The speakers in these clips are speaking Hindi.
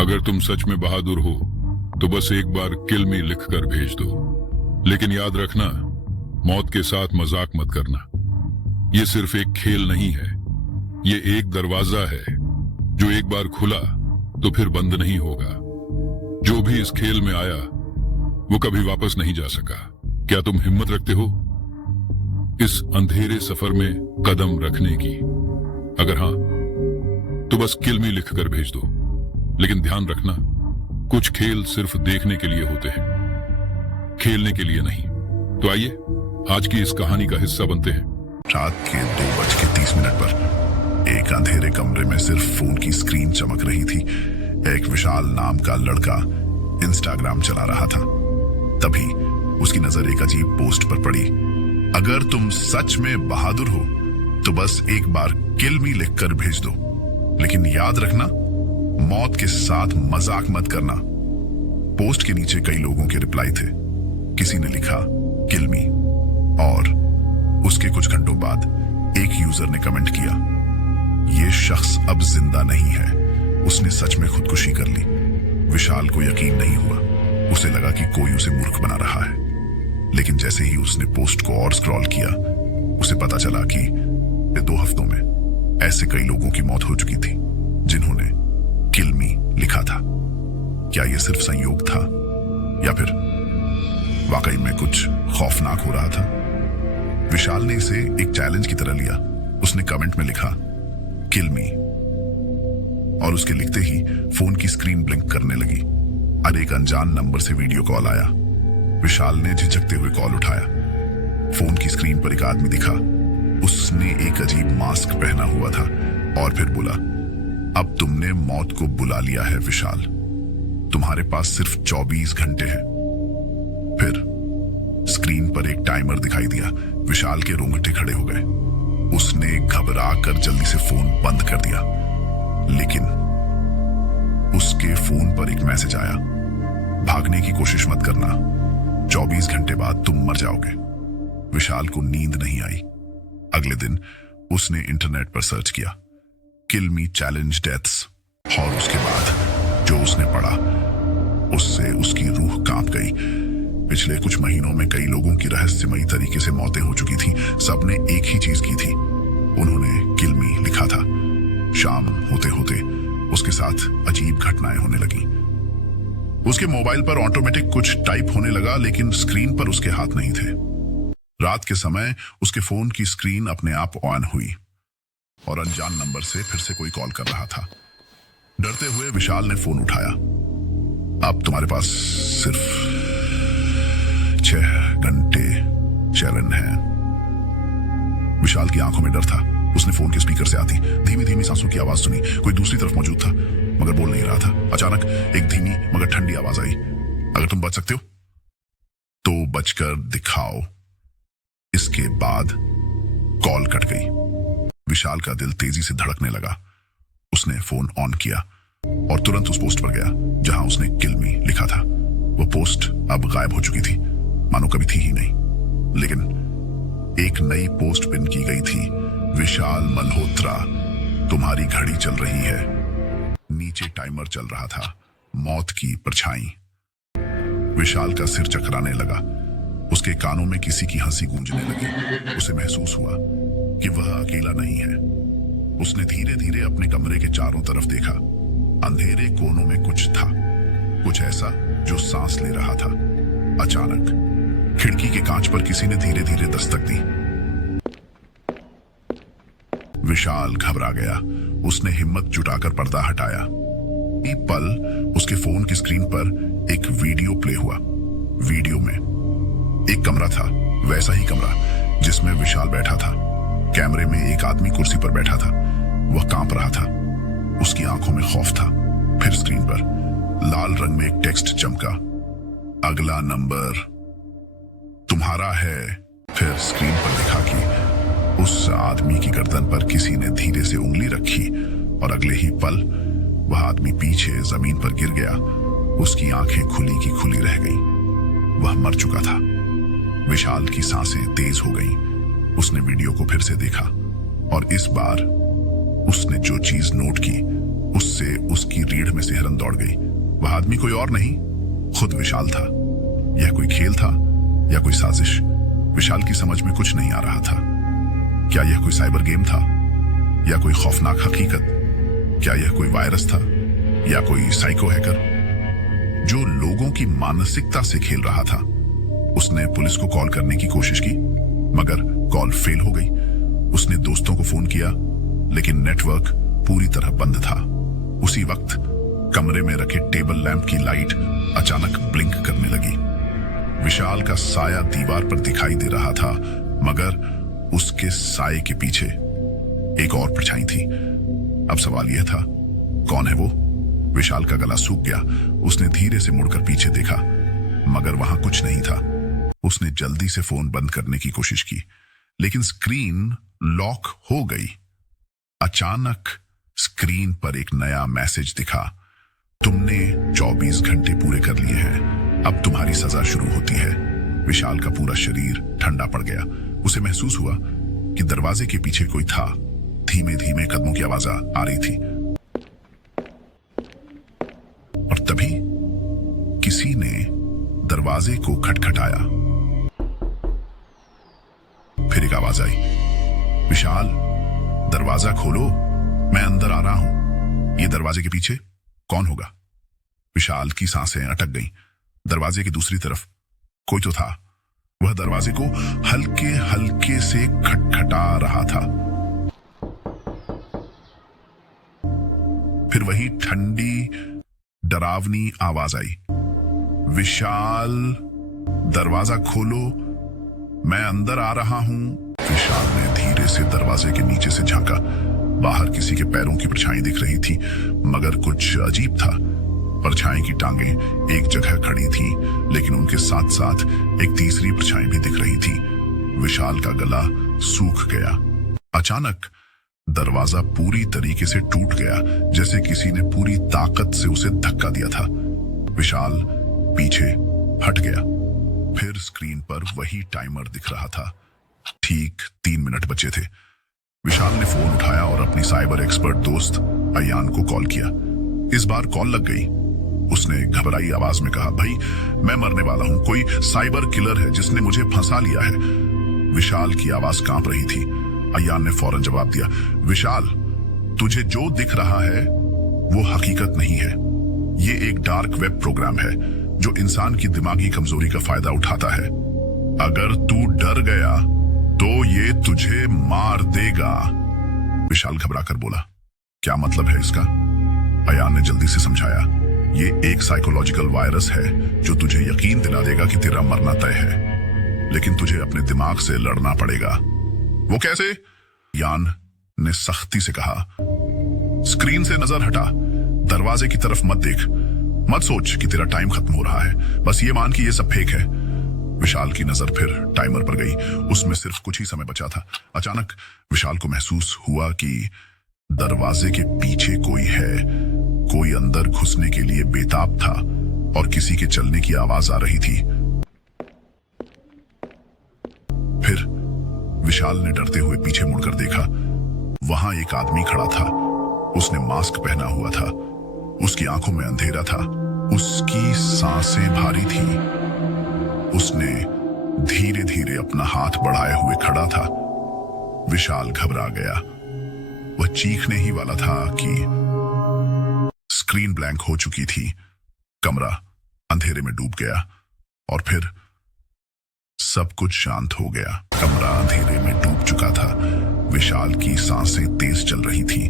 अगर तुम सच में बहादुर हो तो बस एक बार किल मी लिख कर भेज दो, लेकिन याद रखना, मौत के साथ मजाक मत करना। ये सिर्फ एक खेल नहीं है, ये एक दरवाजा है जो एक बार खुला तो फिर बंद नहीं होगा। जो भी इस खेल में आया वो कभी वापस नहीं जा सका। क्या तुम हिम्मत रखते हो इस अंधेरे सफर में कदम रखने की? अगर हां तो बस किल मी लिख कर भेज दो, लेकिन ध्यान रखना, कुछ खेल सिर्फ देखने के लिए होते हैं, खेलने के लिए नहीं। तो आइए आज की इस कहानी का हिस्सा बनते हैं। रात के 2:30 पर एक अंधेरे कमरे में सिर्फ फोन की स्क्रीन चमक रही थी। एक विशाल नाम का लड़का इंस्टाग्राम चला रहा था। तभी उसकी नजर एक अजीब पोस्ट पर पड़ी। अगर तुम सच में बहादुर हो तो बस एक बार किल मी लिखकर भेज दो, लेकिन याद रखना, मौत के साथ मजाक मत करना। पोस्ट के नीचे कई लोगों के रिप्लाई थे। किसी ने लिखा किल मी, और उसके कुछ घंटों बाद एक यूजर ने कमेंट किया, यह शख्स अब जिंदा नहीं है, उसने सच में खुदकुशी कर ली। विशाल को यकीन नहीं हुआ। उसे लगा कि कोई उसे मूर्ख बना रहा है, लेकिन जैसे ही उसने पोस्ट को और स्क्रॉल किया, उसे पता चला कि 2 हफ्तों में ऐसे कई लोगों की मौत हो चुकी थी जिन्होंने किल मी लिखा था। क्या यह सिर्फ संयोग था या फिर वाकई में कुछ खौफनाक हो रहा था? विशाल ने इसे एक चैलेंज की तरह लिया। उसने कमेंट में लिखा किल मी, और उसके लिखते ही फोन की स्क्रीन ब्लिंक करने लगी और एक अनजान नंबर से वीडियो कॉल आया। विशाल ने झिझकते हुए कॉल उठाया। फोन की स्क्रीन पर एक आदमी दिखा। उसने एक अजीब मास्क पहना हुआ था और फिर बोला, अब तुमने मौत को बुला लिया है विशाल, तुम्हारे पास सिर्फ 24 घंटे हैं। फिर स्क्रीन पर एक टाइमर दिखाई दिया। विशाल के रोंगटे खड़े हो गए। उसने घबरा कर जल्दी से फोन बंद कर दिया, लेकिन उसके फोन पर एक मैसेज आया, भागने की कोशिश मत करना, 24 घंटे बाद तुम मर जाओगे। विशाल को नींद नहीं आई। अगले दिन उसने इंटरनेट पर सर्च किया, किल मी चैलेंज डेथ्स, और उसके बाद जो उसने पढ़ा उससे उसकी रूह कांप गई। पिछले कुछ महीनों में कई लोगों की रहस्यमयी तरीके से मौतें हो चुकी थी। सबने एक ही चीज की थी, उन्होंने किल मी लिखा था। शाम होते होते उसके साथ अजीब घटनाएं होने लगी। उसके मोबाइल पर ऑटोमेटिक कुछ टाइप होने लगा, लेकिन स्क्रीन पर उसके हाथ नहीं थे। रात के समय उसके फोन की स्क्रीन अपने आप ऑन हुई और अनजान नंबर से फिर से कोई कॉल कर रहा था। डरते हुए विशाल ने फोन उठाया। अब तुम्हारे पास सिर्फ 6 घंटे चरण है। विशाल की आंखों में डर था। उसने फोन के स्पीकर से आती धीमी धीमी सांसों की आवाज सुनी। कोई दूसरी तरफ मौजूद था, मगर बोल नहीं रहा था। अचानक एक धीमी मगर ठंडी आवाज आई, अगर तुम बच सकते हो तो बचकर दिखाओ। इसके बाद कॉल कट गई। विशाल का दिल तेजी से धड़कने लगा। उसने फोन ऑन किया और तुरंत उस पोस्ट पर गया जहां उसने किल मी लिखा था। वो पोस्ट अब गायब हो चुकी थी, मानो कभी थी ही नहीं। लेकिन एक नई पोस्ट पिन की गई थी, विशाल मल्होत्रा, तुम्हारी घड़ी चल रही है। नीचे टाइमर चल रहा था, मौत की परछाई। विशाल का सिर चकराने लगा। उसके कानों में किसी की हंसी गूंजने लगी। उसे महसूस हुआ कि वह अकेला नहीं है। उसने धीरे धीरे अपने कमरे के चारों तरफ देखा। अंधेरे कोनों में कुछ था, कुछ ऐसा जो सांस ले रहा था। अचानक खिड़की के कांच पर किसी ने धीरे धीरे दस्तक दी। विशाल घबरा गया। उसने हिम्मत जुटाकर पर्दा हटाया। एक पल उसके फोन की स्क्रीन पर एक वीडियो प्ले हुआ। वीडियो में एक कमरा था, वैसा ही कमरा जिसमें विशाल बैठा था। कैमरे में एक आदमी कुर्सी पर बैठा था। वह कांप रहा था। उसकी आंखों में खौफ था। फिर स्क्रीन पर लाल रंग में एक टेक्स्ट चमका, अगला नंबर तुम्हारा है। फिर स्क्रीन पर लिखा कि उस आदमी की गर्दन पर किसी ने धीरे से उंगली रखी और अगले ही पल वह आदमी पीछे जमीन पर गिर गया। उसकी आंखें खुली की खुली रह गईं। वह मर चुका था। विशाल की सांसें तेज हो गईं। उसने वीडियो को फिर से देखा और इस बार उसने जो चीज नोट की उससे उसकी रीढ़ में सिहरन दौड़ गई। वह आदमी कोई और नहीं, खुद विशाल था। यह कोई खेल था या कोई साजिश? विशाल की समझ में कुछ नहीं आ रहा था। क्या यह कोई साइबर गेम था या कोई खौफनाक हकीकत? क्या यह कोई वायरस था या कोई साइको हैकर जो लोगों की मानसिकता से खेल रहा था? उसने पुलिस को कॉल करने की कोशिश की, मगर कॉल फेल हो गई। उसने दोस्तों को फोन किया, लेकिन नेटवर्क पूरी तरह बंद था। उसी वक्त कमरे में रखे टेबल लैंप की लाइट अचानक ब्लिंक करने लगी। विशाल का साया दीवार पर दिखाई दे रहा था, मगर उसके साये के पीछे एक और परछाई थी। अब सवाल यह था, कौन है वो? विशाल का गला सूख गया। उसने धीरे से मुड़कर पीछे देखा, मगर वहां कुछ नहीं था। उसने जल्दी से फोन बंद करने की कोशिश की, लेकिन स्क्रीन लॉक हो गई। अचानक स्क्रीन पर एक नया मैसेज दिखा। तुमने 24 घंटे पूरे कर लिए हैं, अब तुम्हारी सजा शुरू होती है। विशाल का पूरा शरीर ठंडा पड़ गया। उसे महसूस हुआ कि दरवाजे के पीछे कोई था। धीमे धीमे कदमों की आवाज आ रही थी, और तभी किसी ने दरवाजे को खटखटाया। फिर एक आवाज आई, विशाल दरवाजा खोलो, मैं अंदर आ रहा हूं। ये दरवाजे के पीछे कौन होगा? विशाल की सांसें अटक गईं। दरवाजे की दूसरी तरफ कोई तो था। वह दरवाजे को हल्के हल्के से खटखटा रहा था। फिर वही ठंडी डरावनी आवाज आई, विशाल दरवाजा खोलो, मैं अंदर आ रहा हूं। विशाल ने धीरे से दरवाजे के नीचे से झांका। बाहर किसी के पैरों की परछाई दिख रही थी, मगर कुछ अजीब था। परछाई की टांगें एक जगह खड़ी थी, लेकिन उनके साथ साथ एक तीसरी परछाई भी दिख रही थी। विशाल का गला सूख गया। अचानक दरवाजा पूरी तरीके से टूट गया, जैसे किसी ने पूरी ताकत से उसे धक्का दिया था। विशाल पीछे हट गया। फिर स्क्रीन पर वही टाइमर दिख रहा था। ठीक 3 मिनट बचे थे। विशाल ने फोन उठाया और अपनी साइबर एक्सपर्ट दोस्त अयान को कॉल किया। इस बार कॉल लग गई। उसने घबराई आवाज में कहा, भाई मैं मरने वाला हूं, कोई साइबर किलर है जिसने मुझे फंसा लिया है। विशाल की आवाज कांप रही थी। अयान ने फौरन जवाब दिया, विशाल तुझे जो दिख रहा है वो हकीकत नहीं है। ये एक डार्क वेब प्रोग्राम है जो इंसान की दिमागी कमजोरी का फायदा उठाता है। अगर तू डर गया तो ये तुझे मार देगा। विशाल घबराकर बोला, क्या मतलब है इसका? अयान ने जल्दी से समझाया, ये एक साइकोलॉजिकल वायरस है जो तुझे यकीन दिला देगा कि तेरा मरना तय है, लेकिन तुझे अपने दिमाग से लड़ना पड़ेगा। वो कैसे? यान ने सख्ती से कहा, स्क्रीन से नजर हटा, दरवाजे की तरफ मत देख, मत सोच कि तेरा टाइम खत्म हो रहा है, बस ये मान कि ये सब फेक है। विशाल की नजर फिर टाइमर पर गई। उसमें सिर्फ कुछ ही समय बचा था। अचानक विशाल को महसूस हुआ कि दरवाजे के पीछे कोई है। कोई अंदर घुसने के लिए बेताब था और किसी के चलने की आवाज आ रही थी। फिर विशाल ने डरते हुए पीछे मुड़कर देखा। वहां एक आदमी खड़ा था। उसने मास्क पहना हुआ था। उसकी आंखों में अंधेरा था। उसकी सांसें भारी थी। उसने धीरे धीरे अपना हाथ बढ़ाए हुए खड़ा था। विशाल घबरा गया। वह चीखने ही वाला था कि स्क्रीन ब्लैंक हो चुकी थी। कमरा अंधेरे में डूब गया और फिर सब कुछ शांत हो गया। कमरा अंधेरे में डूब चुका था। विशाल की सांसें तेज चल रही थी।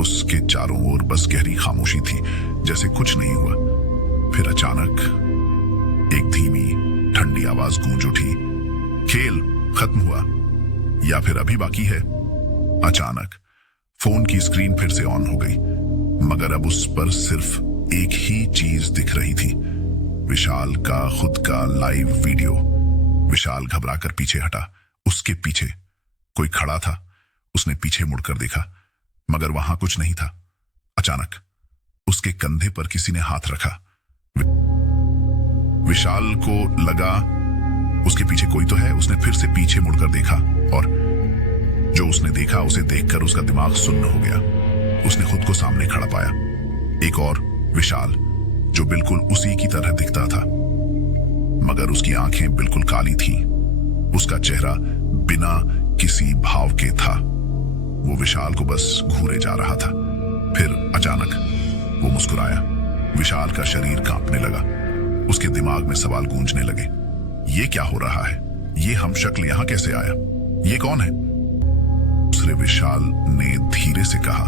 उसके चारों ओर बस गहरी खामोशी थी, जैसे कुछ नहीं हुआ। फिर अचानक एक धीमी ठंडी आवाज गूंज उठी, खेल खत्म हुआ या फिर अभी बाकी है। अचानक फोन की स्क्रीन फिर से ऑन हो गई, मगर अब उस पर सिर्फ एक ही चीज दिख रही थी, विशाल का खुद का लाइव वीडियो। विशाल घबराकर पीछे हटा। उसके पीछे कोई खड़ा था। उसने पीछे मुड़कर देखा, मगर वहां कुछ नहीं था। अचानक उसके कंधे पर किसी ने हाथ रखा। विशाल को लगा उसके पीछे कोई तो है। उसने फिर से पीछे मुड़कर देखा और जो उसने देखा उसे देखकर उसका दिमाग सुन्न हो गया। उसने खुद को सामने खड़ा पाया, एक और विशाल जो बिल्कुल उसी की तरह दिखता था, मगर उसकी आंखें बिल्कुल काली थीं। उसका चेहरा बिना किसी भाव के था। वो विशाल को बस घूरे जा रहा था। फिर अचानक वो मुस्कुराया। विशाल का शरीर कांपने लगा। उसके दिमाग में सवाल गूंजने लगे। ये क्या हो रहा है? ये हमशक्ल यहां कैसे आया? ये कौन है? दूसरे विशाल ने धीरे से कहा,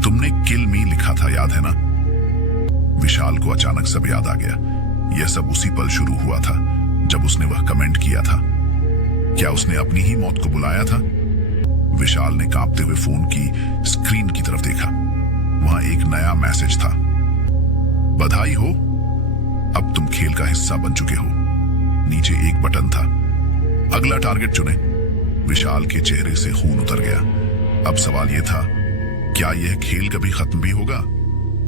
तुमने किल मी लिखा था, याद है ना? विशाल को अचानक सब याद आ गया। यह सब उसी पल शुरू हुआ था जब उसने वह कमेंट किया था। क्या उसने अपनी ही मौत को बुलाया था? विशाल ने कांपते हुए फोन की स्क्रीन की तरफ देखा। वहां एक नया मैसेज था, बधाई हो, अब तुम खेल का हिस्सा बन चुके हो। नीचे एक बटन था, अगला टारगेट चुने। विशाल के चेहरे से खून उतर गया। अब सवाल यह था, क्या यह खेल कभी खत्म भी होगा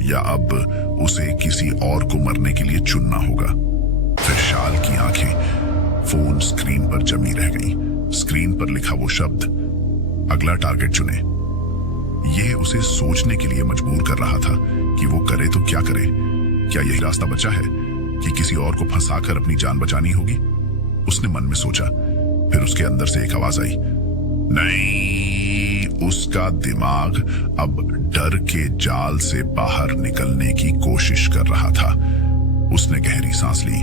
या अब उसे किसी और को मरने के लिए चुनना होगा? विशाल की आंखें फोन स्क्रीन पर जमी रह गईं। स्क्रीन पर लिखा वो शब्द, अगला टारगेट चुने। यह उसे सोचने के लिए मजबूर कर रहा था कि वो करे तो क्या करे। क्या यही रास्ता बचा है कि किसी और को फंसाकर अपनी जान बचानी होगी? उसने मन में सोचा। फिर उसके अंदर से एक आवाज आई, नहीं। उसका दिमाग अब डर के जाल से बाहर निकलने की कोशिश कर रहा था। उसने गहरी सांस ली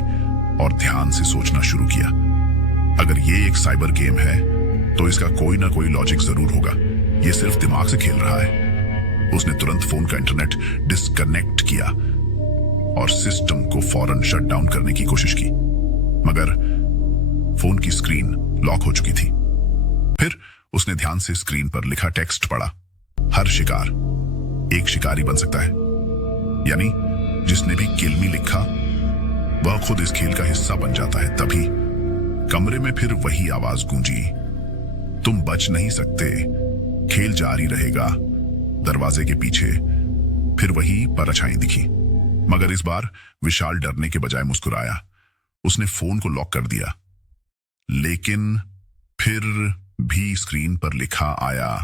और ध्यान से सोचना शुरू किया। अगर ये एक साइबर गेम है तो इसका कोई ना कोई लॉजिक जरूर होगा। ये सिर्फ दिमाग से खेल रहा है। उसने तुरंत फोन का इंटरनेट डिस्कनेक्ट किया और सिस्टम को फौरन शट डाउन करने की कोशिश की, मगर फोन की स्क्रीन लॉक हो चुकी थी। फिर उसने ध्यान से स्क्रीन पर लिखा टेक्स्ट पढ़ा, हर शिकार एक शिकारी बन सकता है। यानी जिसने भी किल मी लिखा वह खुद इस खेल का हिस्सा बन जाता है। तभी कमरे में फिर वही आवाज गूंजी, तुम बच नहीं सकते, खेल जारी रहेगा। दरवाजे के पीछे फिर वही परछाई दिखी, मगर इस बार विशाल डरने के बजाय मुस्कुराया। उसने फोन को लॉक कर दिया, लेकिन फिर भी स्क्रीन पर लिखा आया,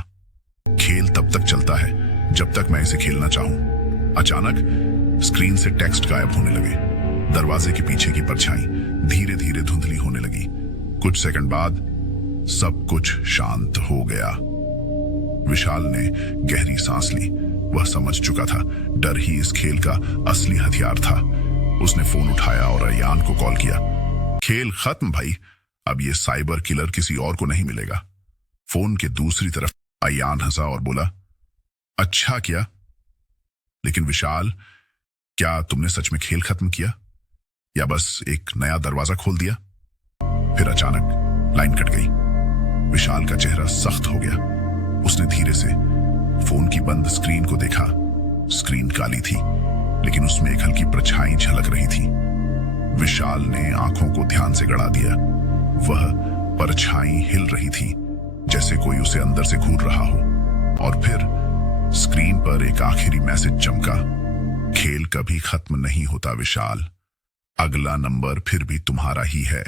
खेल तब तक चलता है जब तक मैं इसे खेलना चाहूं। अचानक स्क्रीन से टेक्स्ट गायब होने लगे। दरवाजे के पीछे की परछाई धीरे धीरे धुंधली होने लगी। कुछ सेकंड बाद सब कुछ शांत हो गया। विशाल ने गहरी सांस ली। वह समझ चुका था, डर ही इस खेल का असली हथियार था। उसने फोन उठाया और अयान को कॉल किया। खेल खत्म भाई, अब ये साइबर किलर किसी और को नहीं मिलेगा। फोन के दूसरी तरफ अयान हंसा और बोला, अच्छा किया, लेकिन विशाल, क्या तुमने सच में खेल खत्म किया या बस एक नया दरवाजा खोल दिया? फिर अचानक लाइन कट गई। विशाल का चेहरा सख्त हो गया। उसने धीरे से फोन की बंद स्क्रीन को देखा। स्क्रीन काली थी, लेकिन उसमें एक हल्की परछाई झलक रही थी। विशाल ने आंखों को ध्यान से गड़ा दिया। वह परछाई हिल रही थी, जैसे कोई उसे अंदर से घूर रहा हो। और फिर स्क्रीन पर एक आखिरी मैसेज चमका, खेल कभी खत्म नहीं होता विशाल, अगला नंबर फिर भी तुम्हारा ही है।